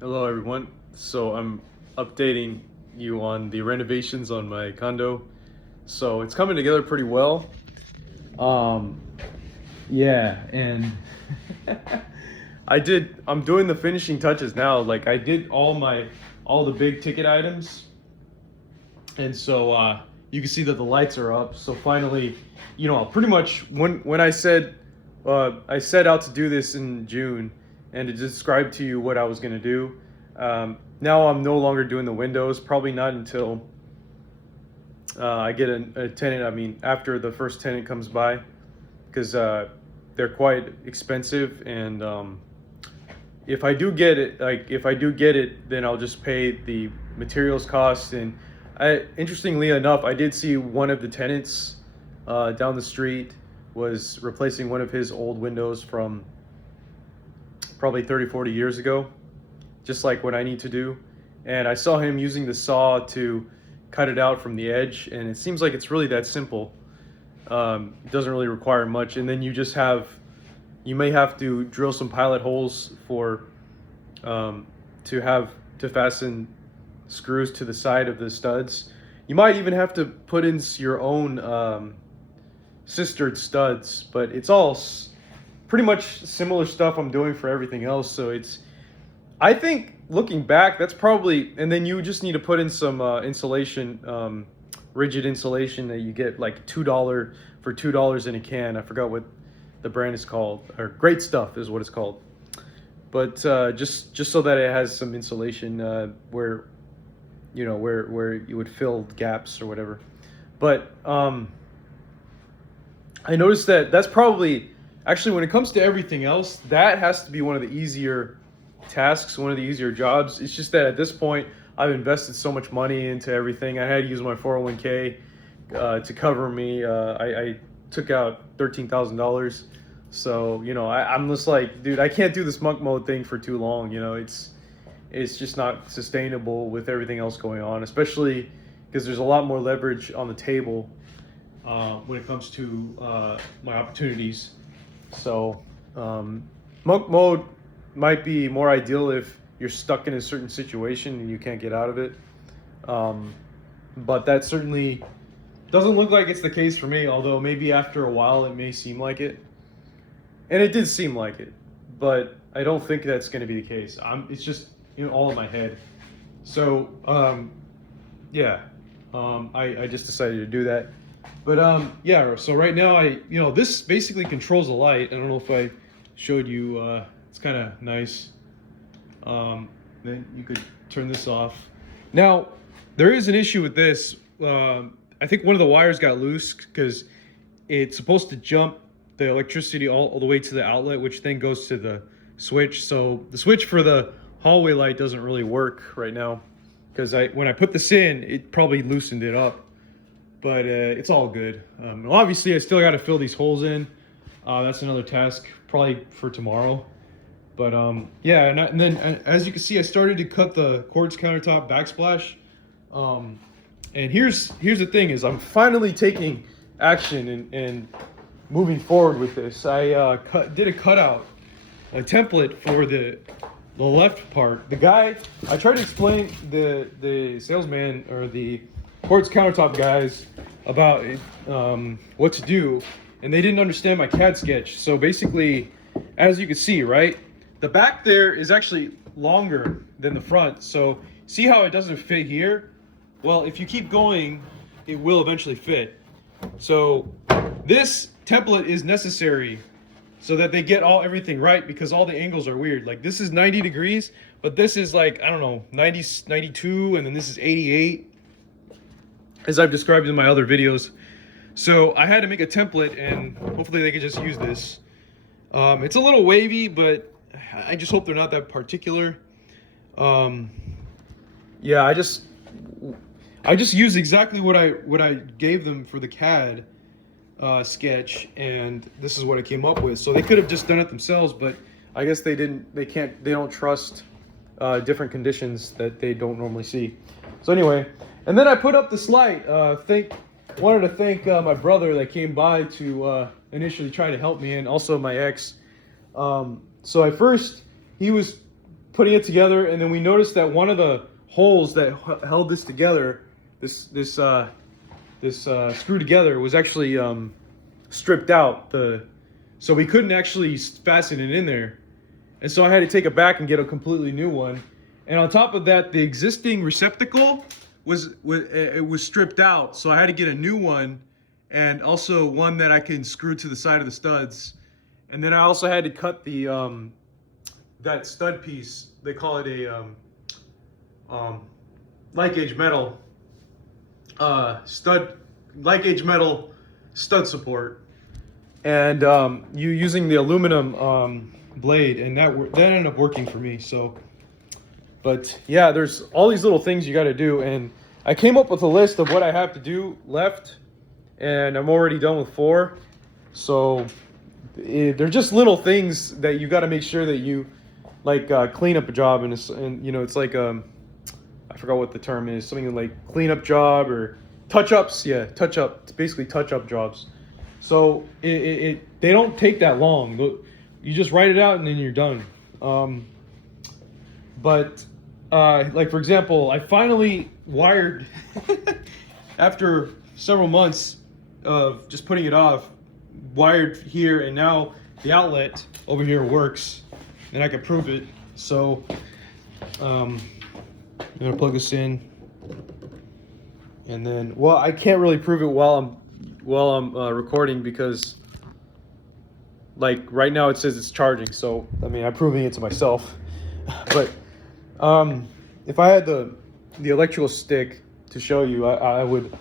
Hello everyone. So I'm updating you on the renovations on my condo. So it's coming together pretty well. Um yeah, and I'm doing the finishing touches now. Like I did all the big ticket items. And so you can see that the lights are up. So finally, pretty much when I set out to do this in June and to describe to you what I was going to do. Now I'm no longer doing the windows, probably not until I get a tenant. I mean, after the first tenant comes by, because they're quite expensive. And if I do get it, then I'll just pay the materials cost. And interestingly enough, I did see one of the tenants down the street was replacing one of his old windows from probably 30-40 years ago, just like what I need to do. And I saw him using the saw to cut it out from the edge, and it seems like it's really that simple. It doesn't really require much. And then you may have to drill some pilot holes for to fasten screws to the side of the studs. You might even have to put in your own sistered studs, but it's all pretty much similar stuff I'm doing for everything else. So I think looking back, that's probably, and then you just need to put in some insulation, rigid insulation that you get like $2 in a can. I forgot what the brand is called, or Great Stuff is what it's called. But just so that it has some insulation where you would fill gaps or whatever. But I noticed that that's probably, actually, when it comes to everything else, that has to be one of the easier tasks, one of the easier jobs. It's just that at this point, I've invested so much money into everything. I had to use my 401k to cover me. I took out $13,000. So, I'm just like, dude, I can't do this monk mode thing for too long. It's just not sustainable with everything else going on, especially because there's a lot more leverage on the table when it comes to my opportunities. So monk mode might be more ideal if you're stuck in a certain situation and you can't get out of it. But that certainly doesn't look like it's the case for me, although maybe after a while it may seem like it. And it did seem like it, but I don't think that's going to be the case. It's just all in my head. So I just decided to do that. But so right now this basically controls the light. I don't know if I showed you. It's kind of nice. Then you could turn this off. Now there is an issue with this. I think one of the wires got loose because it's supposed to jump the electricity all the way to the outlet, which then goes to the switch. So the switch for the hallway light doesn't really work right now because when I put this in, it probably loosened it up. But it's all good. Obviously, I still got to fill these holes in. That's another task, probably for tomorrow. But and then as you can see, I started to cut the quartz countertop backsplash. And here's the thing: is I'm finally taking action and moving forward with this. I did a cutout, a template for the left part. The guy, I tried to explain the salesman or the quartz countertop guys about what to do, and they didn't understand my CAD sketch. So basically, as you can see, right, the back there is actually longer than the front. So see how it doesn't fit here? Well, if you keep going, it will eventually fit. So this template is necessary so that they get everything right, because all the angles are weird. Like this is 90 degrees, but this is like, I don't know, 90, 92, and then this is 88, as I've described in my other videos. So I had to make a template, and hopefully they can just use this. It's a little wavy, but I just hope they're not that particular. Yeah, I just used exactly what I gave them for the CAD sketch, and this is what I came up with. So they could have just done it themselves, but I guess they don't trust different conditions that they don't normally see. So anyway, and then I put up this light. Wanted to thank my brother that came by to initially try to help me, and also my ex. So at first he was putting it together, and then we noticed that one of the holes that held this together, this screw together, was actually stripped out. So we couldn't actually fasten it in there, and so I had to take it back and get a completely new one. And on top of that, the existing receptacle was stripped out, so I had to get a new one, and also one that I can screw to the side of the studs. And then I also had to cut the that stud piece. They call it a light gauge metal light gauge metal stud support, and you using the aluminum blade, and that ended up working for me. So, but yeah, there's all these little things you got to do, and I came up with a list of what I have to do left, and I'm already done with 4. So they're just little things that you got to make sure that you like clean up a job, and you know, it's like I forgot what the term is, something like cleanup job or touch-ups. Yeah, touch-up. It's basically touch-up jobs. So they don't take that long. You just write it out and then you're done. But like for example, I finally wired after several months of just putting it off, wired here, and now the outlet over here works, and I can prove it. So I'm gonna plug this in, and then, well, I can't really prove it while I'm recording, because like right now it says it's charging. So I mean, I'm proving it to myself. But if I had the electrical stick to show you, I would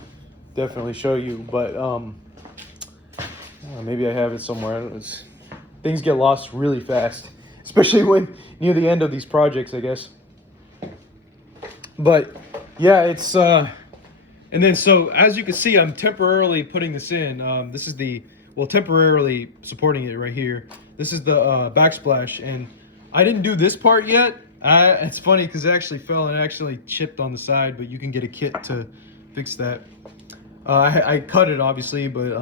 definitely show you. But maybe I have it somewhere. I don't know. Things get lost really fast, especially when near the end of these projects, I guess. But yeah, it's and then, so as you can see, I'm temporarily putting this in. This is temporarily supporting it right here. This is the backsplash, and I didn't do this part yet. It's funny because it actually fell and it actually chipped on the side, but you can get a kit to fix that. I cut it obviously, but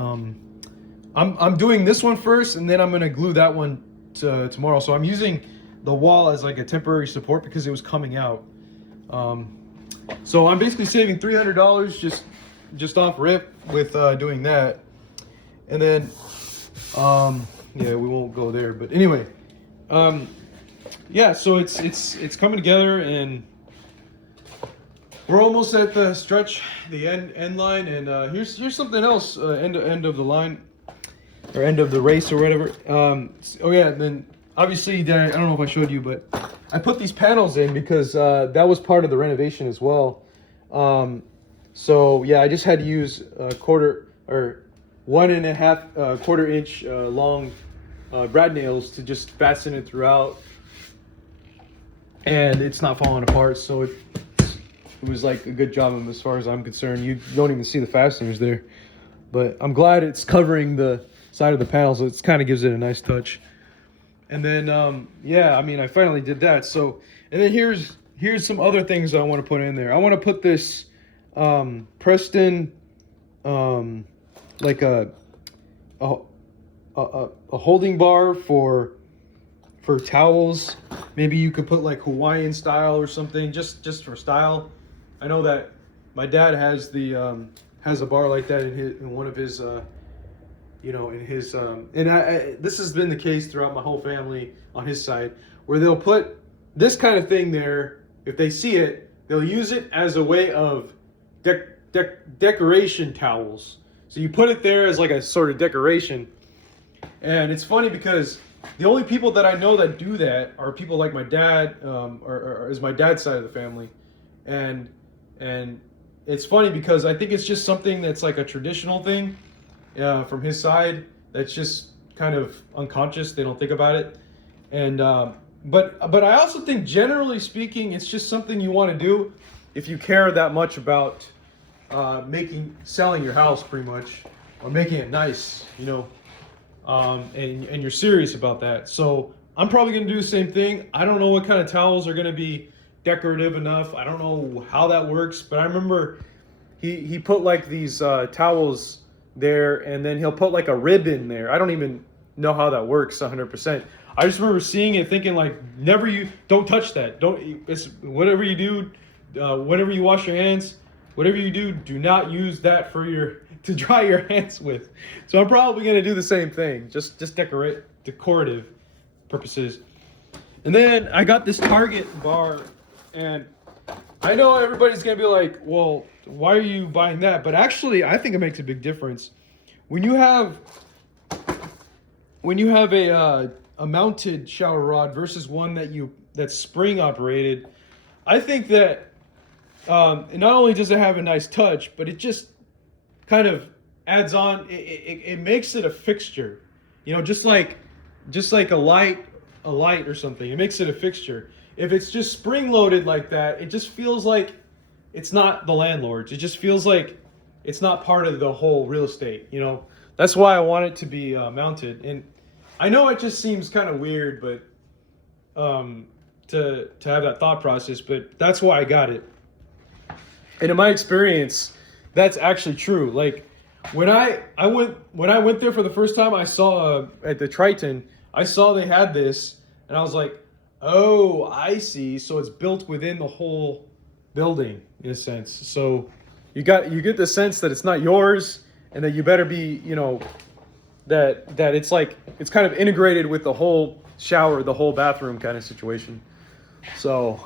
I'm doing this one first, and then I'm gonna glue that one tomorrow. So I'm using the wall as like a temporary support because it was coming out. So I'm basically saving $300 just off rip with doing that. And then yeah, we won't go there, but anyway, yeah, so it's coming together, and we're almost at the stretch, the end line. And here's something else, end of the line, or end of the race, or whatever. Oh yeah, then obviously I don't know if I showed you, but I put these panels in because that was part of the renovation as well. So yeah, I just had to use a 1.5 inch long brad nails to just fasten it throughout, and it's not falling apart. So it was like a good job as far as I'm concerned. You don't even see the fasteners there, but I'm glad it's covering the side of the panel, so it kind of gives it a nice touch. And then yeah, I mean, I finally did that. So, and then here's some other things I want to put in there. I want to put this Preston like a holding bar for towels. Maybe you could put like Hawaiian style or something, just for style. I know that my dad has has a bar like that in one of his you know, in his and this has been the case throughout my whole family on his side, where they'll put this kind of thing there. If they see it, they'll use it as a way of decoration towels. So you put it there as like a sort of decoration. And it's funny because the only people that I know that do that are people like my dad, or is my dad's side of the family. And it's funny because I think it's just something that's like a traditional thing from his side, that's just kind of unconscious. They don't think about it. And but I also think, generally speaking, it's just something you want to do if you care that much about selling your house, pretty much, or making it nice, you know, and you're serious about that. So I'm probably gonna do the same thing. I don't know what kind of towels are gonna be decorative enough. I don't know how that works, but I remember he put like these towels there, and then he'll put like a ribbon there. I don't even know how that works 100%. I just remember seeing it, thinking like, don't touch that. It's whatever you do, whenever you wash your hands, whatever you do not use that to dry your hands with. So I'm probably gonna do the same thing, just decorative purposes. And then I got this Target bar, and I know everybody's gonna be like, well, why are you buying that? But actually, I think it makes a big difference. When you have a mounted shower rod versus one that's spring operated, I think that not only does it have a nice touch, but it just kind of adds on. It makes it a fixture, just like a light or something. It makes it a fixture. If it's just spring loaded like that, it just feels like it's not the landlord's. It just feels like it's not part of the whole real estate. That's why I want it to be mounted. And I know it just seems kind of weird, but to have that thought process, but that's why I got it. And in my experience, that's actually true. Like when I went there for the first time, I saw at the Triton, I saw they had this, and I was like, oh, I see. So it's built within the whole building in a sense. So you get the sense that it's not yours, and that you better be, that it's like it's kind of integrated with the whole shower, the whole bathroom kind of situation. So,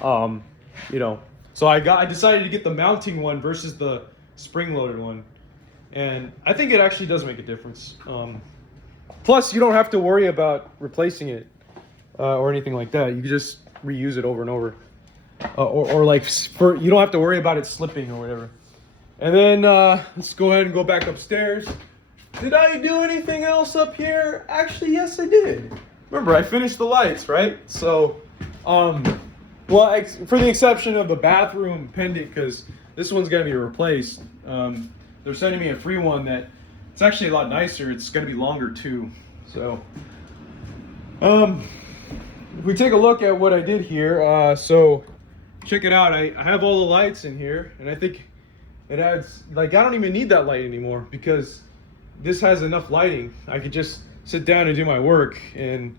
so I decided to get the mounting one versus the spring-loaded one, and I think it actually does make a difference. Plus, you don't have to worry about replacing it or anything like that. You can just reuse it over and over, or like you don't have to worry about it slipping or whatever. And then let's go ahead and go back upstairs. Did I do anything else up here? Actually, yes, I did. Remember, I finished the lights, right? So, well, for the exception of the bathroom pendant, because this one's going to be replaced. They're sending me a free one that it's actually a lot nicer. It's going to be longer too. So, if we take a look at what I did here, so check it out. I have all the lights in here, and I think it adds, like, I don't even need that light anymore because this has enough lighting. I could just sit down and do my work, and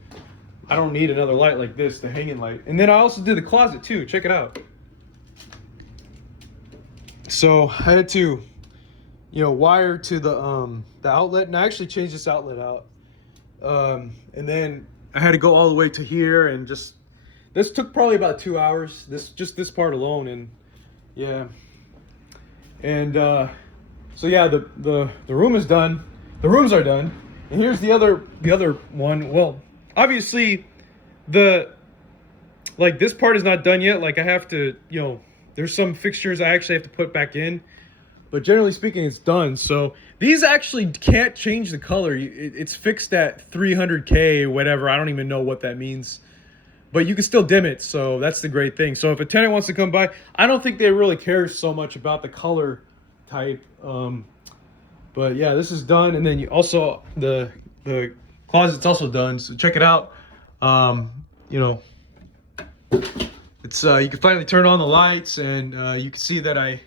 I don't need another light like this, the hanging light. And then I also did the closet too. Check it out. So I had to, wire to the outlet, and I actually changed this outlet out. And then I had to go all the way to here, and this took probably about 2 hours. This part alone, and yeah. And so yeah, the room is done. The rooms are done. And here's the other one. Well, obviously this part is not done yet. Like I have to, there's some fixtures I actually have to put back in. But generally speaking, it's done. So these actually can't change the color. It's fixed at 300K, whatever. I don't even know what that means. But you can still dim it, so that's the great thing. So if a tenant wants to come by, I don't think they really care so much about the color type. But yeah, this is done. And then you also, the closet's also done, so check it out. It's you can finally turn on the lights, and you can see that I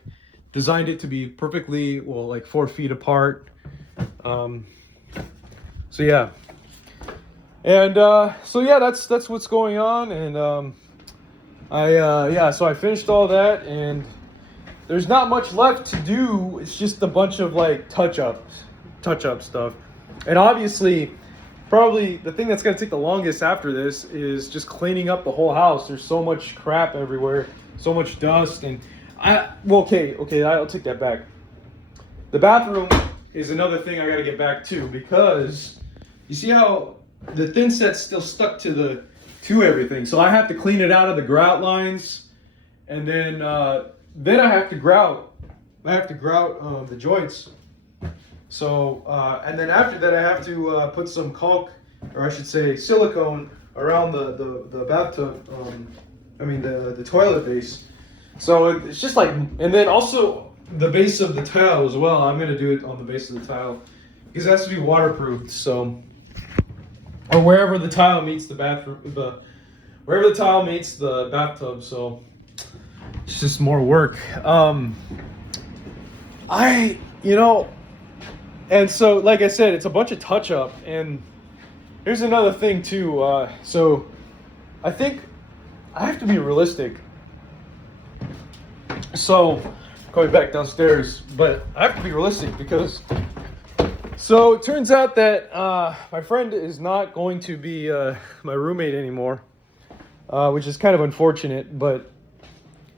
designed it to be perfectly, like 4 feet apart. So yeah. And so yeah, that's what's going on. And so I finished all that, and there's not much left to do. It's just a bunch of like touch up stuff. And obviously, probably the thing that's gonna take the longest after this is just cleaning up the whole house. There's so much crap everywhere, so much dust, and okay, I'll take that back. The bathroom is another thing I gotta get back to, because you see how the thin set's still stuck to everything. So I have to clean it out of the grout lines, and then I have to grout. The joints. So and then after that, I have to put some caulk, or I should say silicone, around the bathtub. The toilet base. So it's just like, and then also the base of the tile as well. I'm gonna do it on the base of the tile because it has to be waterproofed. So, or wherever the tile meets the bathroom, wherever the tile meets the bathtub. So it's just more work. And so like I said, it's a bunch of touch up, and here's another thing too. So I think I have to be realistic. So going back downstairs, but I have to be realistic because so it turns out that my friend is not going to be my roommate anymore, which is kind of unfortunate, but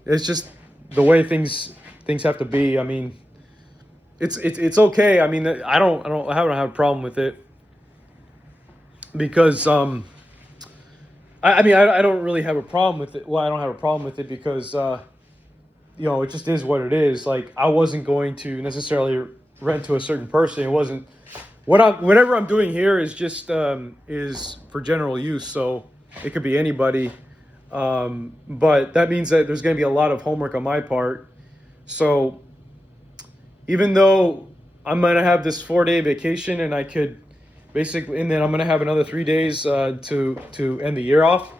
it's just the way things have to be. I mean, it's okay. I mean, I don't have a problem with it because I mean I don't really have a problem with it. Well, I don't have a problem with it because you know, it just is what it is. Like, I wasn't going to necessarily rent to a certain person. It wasn't whatever I'm doing here is just is for general use, so it could be anybody. But that means that there's going to be a lot of homework on my part. So even though I'm going to have this 4-day vacation and I could basically, and then I'm going to have another 3 days to end the year off.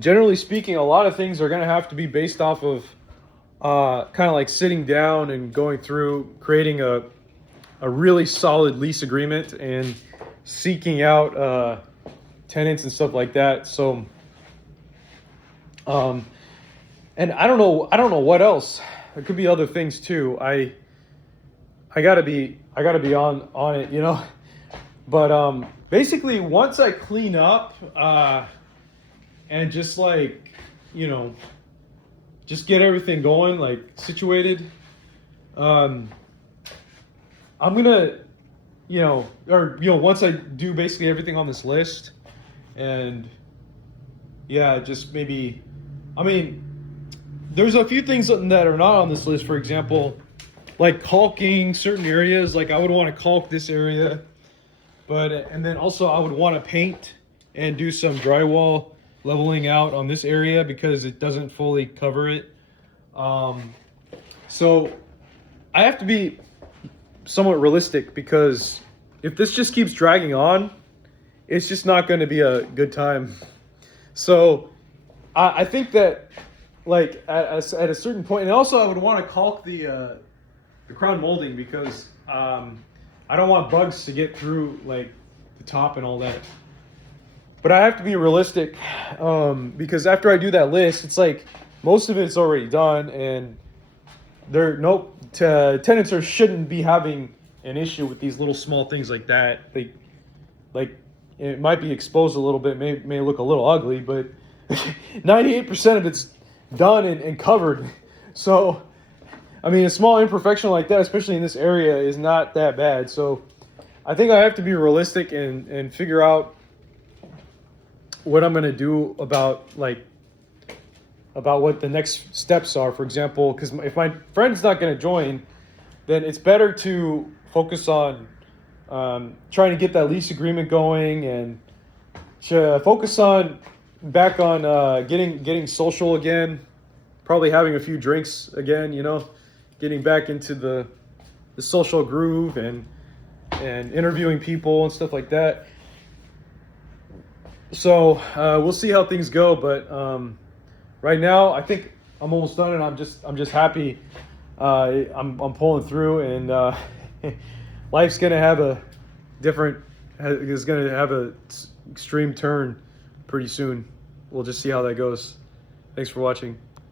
Generally speaking, a lot of things are going to have to be based off of kind of like sitting down and going through creating a really solid lease agreement and seeking out tenants and stuff like that. So, and I don't know what else. There could be other things too. I gotta be on it, you know. But basically, once I clean up and just like, you know, just get everything going, like situated, I'm gonna, you know, or you know, once I do basically everything on this list, and yeah, just maybe, I mean, there's a few things that are not on this list. For example, like caulking certain areas. Like I would want to caulk this area, and then also I would want to paint and do some drywall leveling out on this area because it doesn't fully cover it. So I have to be somewhat realistic because if this just keeps dragging on, it's just not going to be a good time. So I think that like at a certain point, and also I would want to caulk the crown molding because I don't want bugs to get through like the top and all that. But I have to be realistic because after I do that list, it's like most of it's already done, and tenants shouldn't be having an issue with these little small things like that. Like it might be exposed a little bit, may look a little ugly, but 98% of it's done and covered. So I mean, a small imperfection like that, especially in this area, is not that bad. So I think I have to be realistic and figure out what I'm going to do about what the next steps are. For example, because if my friend's not going to join, then it's better to focus on trying to get that lease agreement going and focus back on getting social again, probably having a few drinks again, you know, getting back into the social groove and interviewing people and stuff like that. So we'll see how things go, but right now I think I'm almost done, and I'm just happy. I'm pulling through, and life's gonna have a extreme turn pretty soon. We'll just see how that goes. Thanks for watching.